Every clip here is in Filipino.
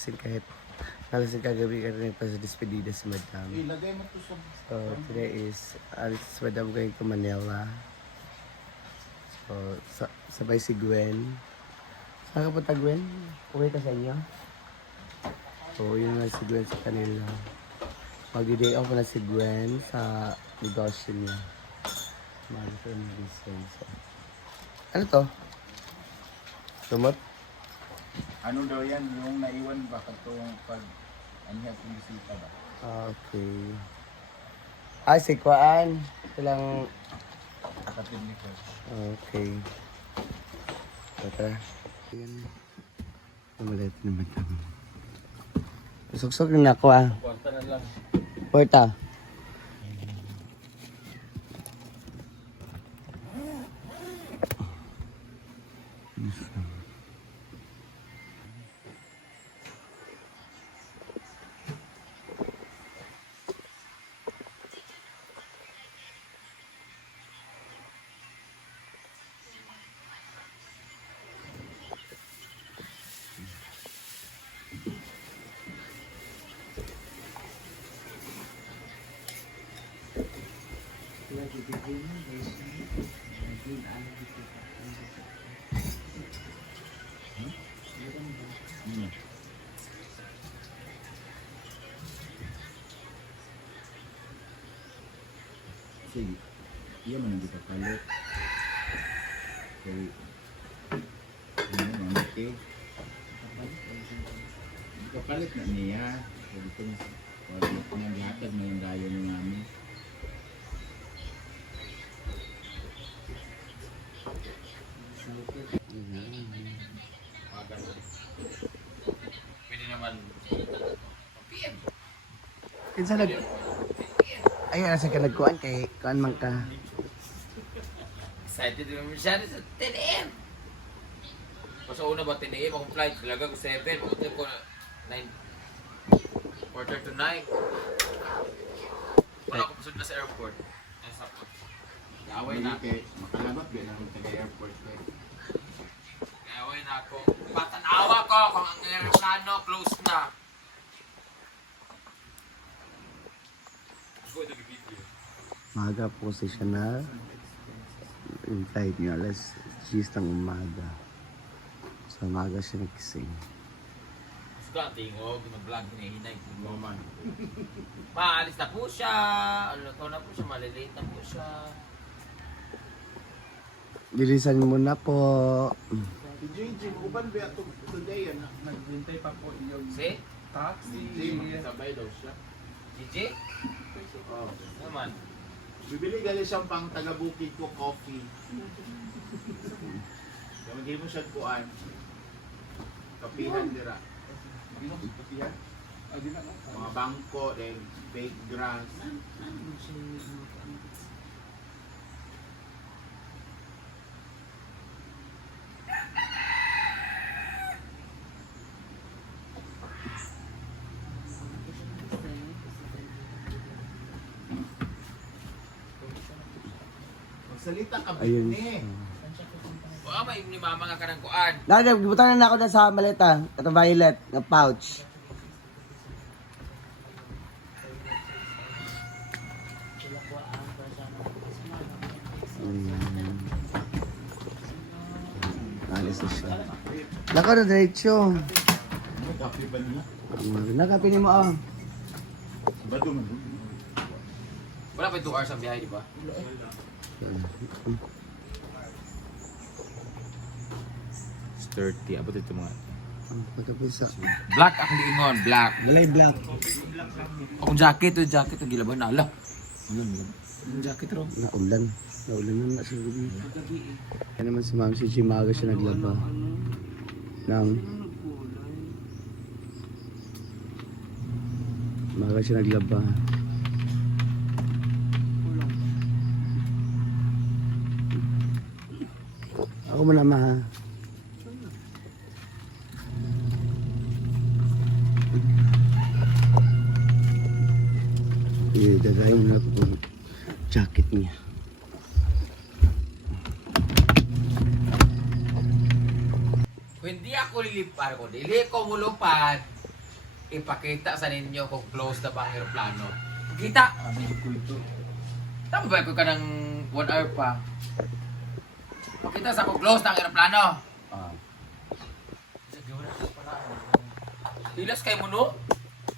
nalasing kahit nalasing kagabi ka rin pa sa despedida si Madam. Ilagay mo to sa... So today is alis si Madam going to Manila. So sabay si Gwen. Saan ka punta, Gwen? Uwi ka sa inyo? So yun nga si Gwen sa kanila. Mag-day off na si Gwen sa negosyo niya. Mag-day so, ano to? Tumot? Ano daw yan? Yung naiwan ba katong pag... Anya kung bisita ba? Okay. Ay, si Kwaan. Silang... Kapatid ni Kurt. Okay. Tata. Yan. Malit naman kami. Suksok na ako ah. Kwarta na lang. Porta. Sige. Iya man ang kapalit. Kay... Ano, mamiti. Kapalit na niya. Kaya dito na... Kaya niyang latag na yung gayo ng namin. Pwede naman... PM. Kinsa nag... Ay, nasa ka nagkuhan kay kuhan man ka. Excited naman siya sa 10 AM. Sa una ba 10 AM akong flight, talaga ko 7, mabuti ko 9, quarter to 9. Wala ako pasod na sa airport. Nasa po. Gaway na ako. Makalagot din ang taga-airport ko. Gaway na ako. Patanawa ko kung ang aeroplano close na. Go to the video. Maga po kasi siya na yung flight niya, alas 10 ng umaga. So maga siya nagising. Gusto ka tingog, mag-vlog hinahinay. Roman. Maalis na po siya. Alutaw na po siya, malilate na po siya. Bilisan mo na po. Si JJ, uban ba ito today? Naghintay pa po yung Si? taxi. JJ, sabay daw siya. DJ? Oh. Naman. Bibili gali siyang pang taga-bukid ko coffee. Kamagay mo siya kuan. Kapihan dira. Kapihan? Mga bangko, then fake grass. Magsalita ka, Ayun. Britney. Baka may ni mama nga ka ng kuan. Dada, gibutan na ako na sa maleta. Ito violet, na pouch. Alis na siya. Nako na diretso. Kapi ba niya? Nakapinin mo ah. Bado man. Wala pa yung 2 hours ang biyahe, di ba? It's 30. Abot ito mga... Pagkapisa. Black akong diingon, black. Dalay black. Akong jacket, yung jacket, yung gilaban na. Ala. Yung jacket ro. Naulan. Naulan na sa gabi. Kaya naman si Ma'am si Chimaga siya naglaba. Maga siya naglaba. Ako mo naman ha. Idagay mo na ito yung jacket niya. Kung hindi ako lilipad ko, dili ko mulupad. ipakita sa ninyo kung close na ba ang aeroplano. Kita! Ano ko ito? Tama ba ko ka ng 1 hour pa? Pakita sa kung close na ang aeroplano. Ah. Hilas kay mo no?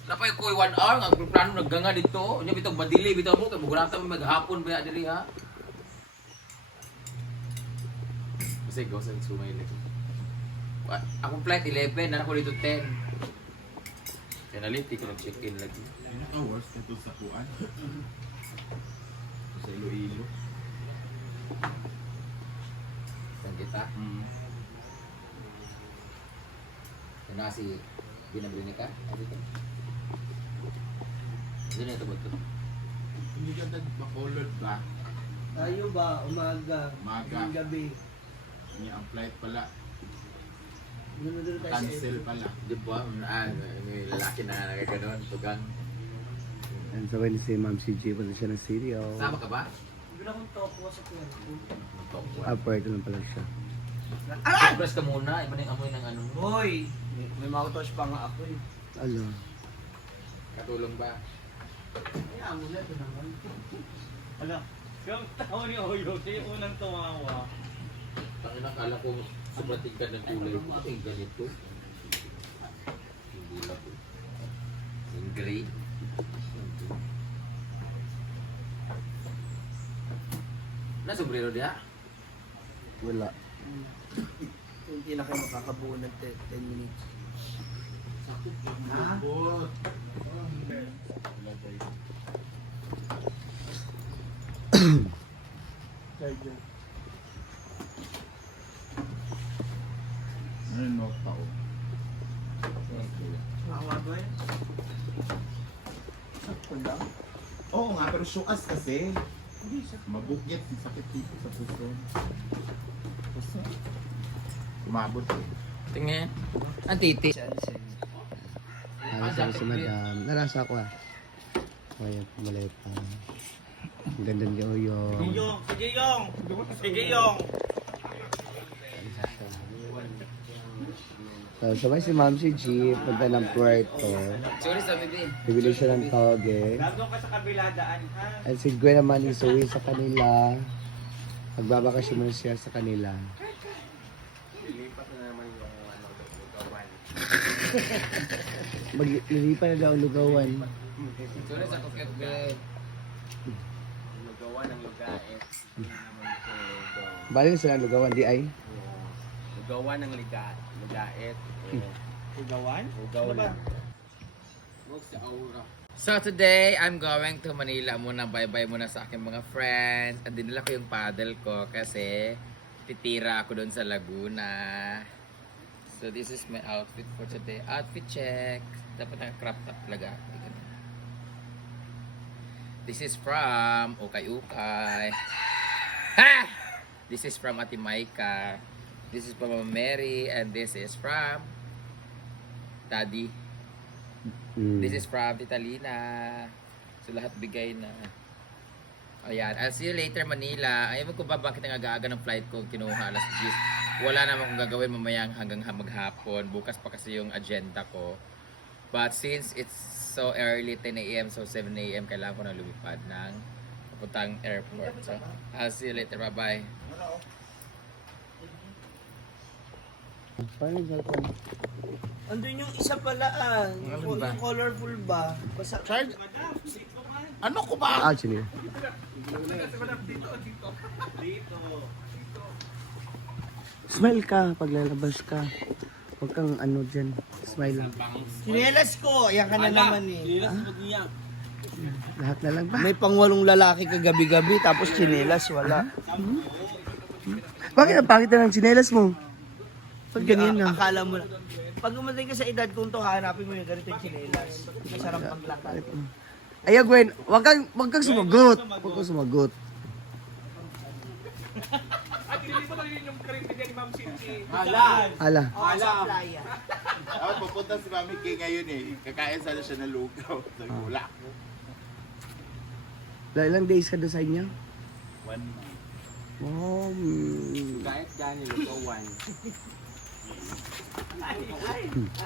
Napay ko 1 hour, ang aeroplano nagganga dito. Nya bitong madili, bitong mo, kay mugurata mo maghapon ba diri ha? Kasi go sa sumay lagi. Akong flight 11, na ako dito 10. Kaya naliti ko nag-check-in lagi. Hours na ito sa kuan. Sa Iloilo. Saan kita? Kaya na si binabili ka? Ay dito. Dito na ito ba ito? Hindi ka nagpa-colored ba? Tayo ba? Umaga. Umaga. Gabi. Niya ang flight pala. Gunudul Cancel pala. Di ba? May lalaki na nagaganon, tugang. And so when si Ma'am CG pala siya ng studio. Sama ka ba? Hindi akong toko sa kwarto. Tokwa. Upward lang pala siya. Press ka muna, iba na yung amoy ng ano. Hoy! May mautos pa nga ako eh. Ala. Katulong ba? Ay, amo na ito naman. Ala, yung tao ni Oyo, siya yung unang tumawa. Tangina, akala ko sobrang tingkad ng kulay. Ay, ganito. Hindi lang po. Yung gray. Nasubrero dia? Wala. Hindi na kayo makakabuo ng 10 minutes. Bot. Charger. Ano yung note tao? Makawa ba yan? Sakto lang. Oo nga, pero sukas kasi. Mabukit, sakit dito sa puso. Puso? Umabot eh. Tingnan. Ang titi. Sabi si Madam. Narasa ko ah. O yan, maleta. Ang ganda ni Oyo. Sige Yung! Sige Yung! So, sabay si Ma'am si G, punta ng Puerto. Sorry sa bibi. Bibili siya ng toge. Gago ka sa kabila daan, ha? At si Gwen naman isuwi sa kanila. Magbabakasyon muna siya sa kanila. Maglilipa na daw ang lugawan. Sorry sa kukit. Lugawa ng lugait. Bali na sila ang lugawan, di ay? Lugawa ng lugait. Lugawan? Ano ba? So today, I'm going to Manila muna. Bye-bye muna sa aking mga friends. At dinala ko yung paddle ko kasi titira ako doon sa Laguna. So this is my outfit for today. Outfit check. Dapat naka-crop top talaga. This is from Ukay Ukay. Ha! This is from Ate Maika. This is from Mama Mary. And this is from Daddy. This is from Tita Lina. So lahat bigay na. Ayan. I'll see you later Manila. Ayaw ko ba bakit ang aga-aga ng flight ko kinuha alas 10. Wala naman kung gagawin mamayang hanggang maghapon. Bukas pa kasi yung agenda ko. But since it's so early, 10 a.m. so 7 a.m. kailangan ko na lumipad ng papuntang airport. So I'll see you later. Bye-bye. Paano yung cellphone? Andun yung isa pala Ano ba? yung colorful ba? Basta Charge? Ano ko ba? Ah, sino yun? Smile ka pag lalabas ka. Huwag kang ano dyan. Smile lang. sinelas ko, ayan ka na naman eh. Lahat na lang ba? May pangwalong lalaki kagabi-gabi tapos sinelas wala. Bakit ang pangit na ng tsinelas mo? Pag ganyan na. Akala mo na. Pag umating ka sa edad kung to, hanapin mo yung ganito yung sinelas. Masarap paglakad. Ay, Gwen, wag kang sumagot. Wag kang sumagot. Hala! Hala. Sa playa. Ako pupunta si Mami Kay ngayon eh. Kakain sana siya ng lugaw. Sabi ko, wala. Ilang days ka doon sa inyo? 1 month. Oh, Kahit gani lugawan.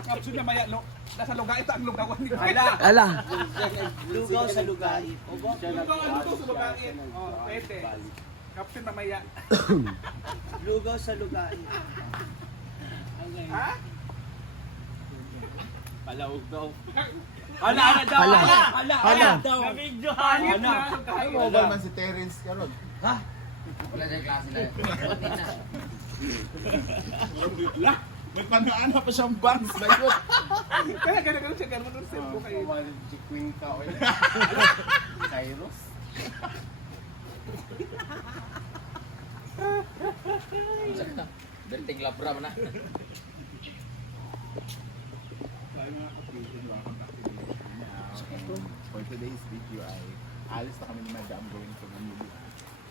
Kapsun na maya, no? Nasa lugar ito ang lugawan ni Ala. Lugaw sa lugar. Lugaw sa lugarin. Oh, pwede. Kapsun na maya. Lugaw sa lugar. Ha? Palawag daw. Hala daw. Hala. Namidyo Pangit na. Ay, mobile man si Terence karon. Wala dyan klase na. May panaana pa siyang bangs na yun. Kaya ganun siya, ganun siya po kayo. Queen ka o Kairos. Benting labra mo na. For today's video ay alis na kami ni Madam going to Manila.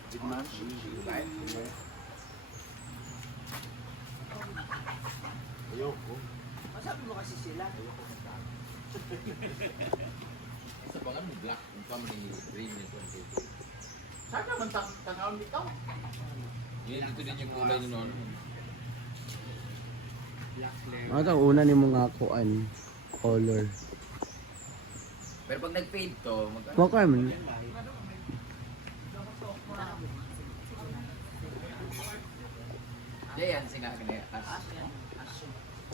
With Ma'am Gigi, right? Ayoko. Masabi mo kasi sila. Sa bangan mo black. Kung pa mo ni green yung content. Saan naman tanawin dito? Yun, ito din yung kulay nyo noon. Ano ito, una ni mga kuan. Color. Pero pag nag-fade to, Baka man. yan, singa kanya.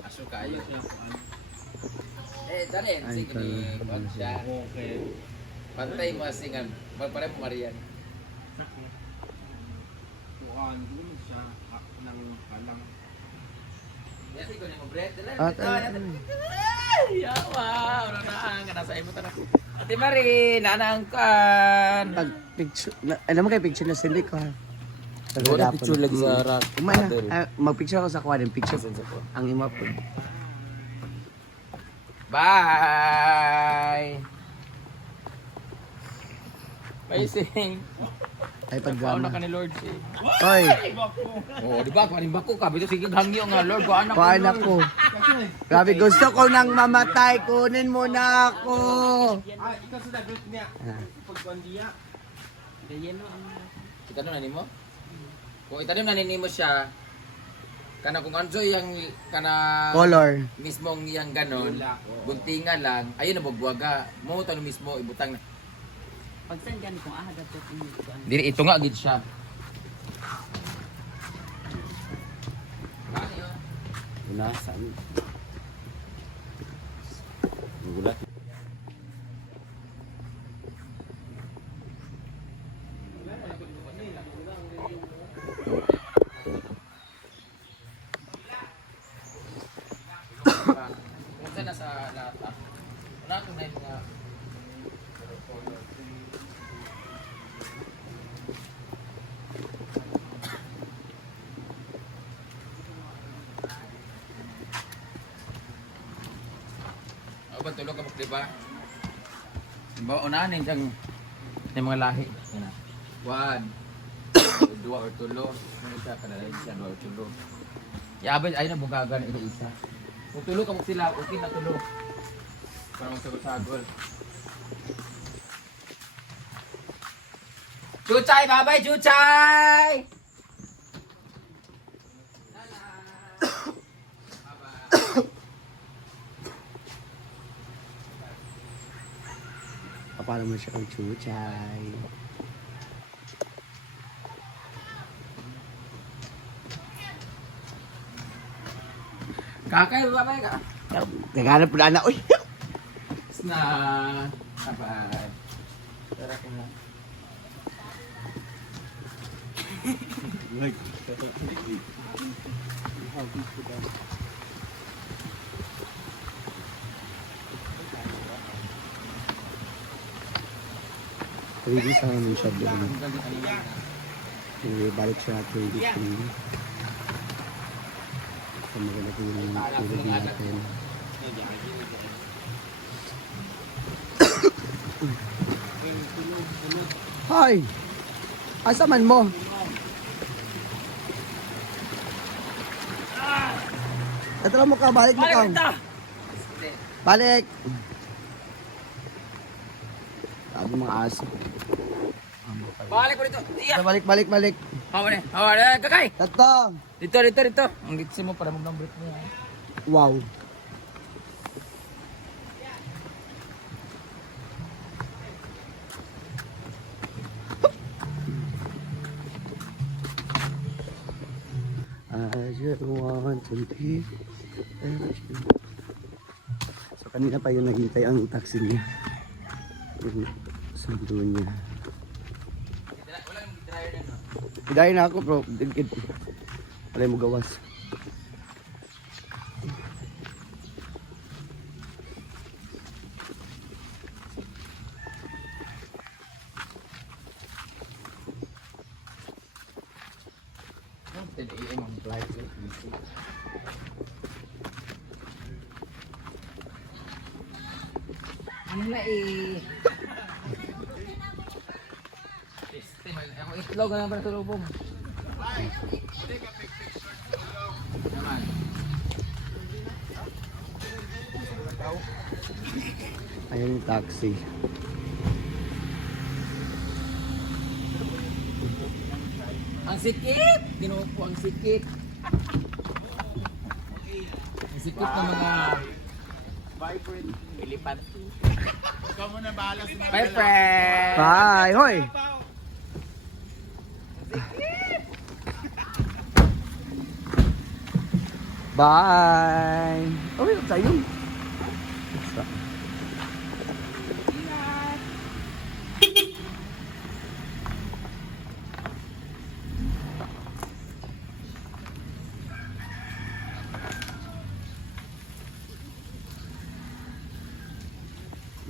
Aso kayo. Dali, Ay, sige ni talaga. siya. Pantay mo singan. Pare mo Marian. Kuhan, gulo siya ng kalang. Yan, sige ni mo bread. Dali. At Yawa, na ka nasa imo tanong. Ate Marie, nanangkan. pag picture, ano mo kay picture na sindi ko ha. Wala picture lagi sa rack. Umay na, mag-picture ako sa kuan, picture ang ima po. Bye. Bye sing. Ay Pauna pagdrama. ka ni Lord si. Oy, Oh, di ba? Paring bako ka. Bito sige hangyo nga Lord. Kuan ako. kuan ako. Grabe, gusto ko nang mamatay, kunin mo na ako. Ah, ikaw sa dagot niya. Ah. Pagkuhan diya. Kita na nimo? Kung itanim na nimo siya, kana kung anjo yang kana Color. mismong yang ganon, buntingan lang, ayun na bugwaga. Mo tanong mismo ibutang na. Pagsan gani kung aha dapat ini kuan. Dili ito nga gid siya. Unasan. Gulat. Kung saan nasa lata. Wala kung na yung mga Ako ba tulog ka di ba? Diba, unahanin siyang yung mga lahi. Yan na. One, dua or tulo. Ano siya, kanalain siya, dua or tulo. Yabay, ay na bugaga na isa. Kung tulo ka mo sila, okay na tulo. Para magsagol-sagol. Chuchay! Babay, Chuchay! Paano mo siya ang chuchay? Kakay, babay ka. Naghanap po na, uy! Na. Babay. Tara ko na. Ready sa amin siya doon. Balik siya at ready ko. So maganda po yung tulog natin. Hoy! Asa man mo? Ito lang mo ka, balik mo ka. Balik! Sabi mga aso. Balik ko dito. Iya. Balik, balik, balik. Hawa na, kakay! Tato! Dito. Ang gitsi mo para mag-number mo. Wow. I just want to be with you. So kanina pa yung naghintay ang taxi niya. Yung sundo niya. Hidayin na ako bro. Digid. Wala mo gawas. Ano na eh? Ako itlog na lang para sa lubong. Naman. Ayun yung taxi. Ang sikip! Ginoo po ang sikip. Ang sikip ng mga Vibrant. Pilipan. Ikaw muna bahala sa mga Bye, friend! Bye! Hoy! Bye! Oh, yun tayo.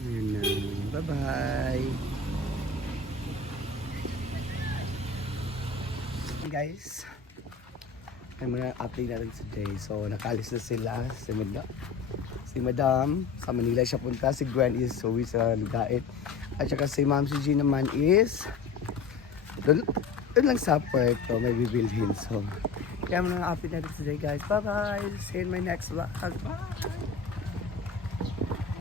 Yun na. Bye-bye! Hey guys! May mga update natin today. So, nakalis na sila. Si Madam, sa Manila siya punta. Si Gwen is uwi sa Lugait. At saka si Ma'am si G naman is doon lang sa Puerto. May bibilhin. So, kaya mga update natin today guys. Bye-bye! See you in my next vlog. Bye!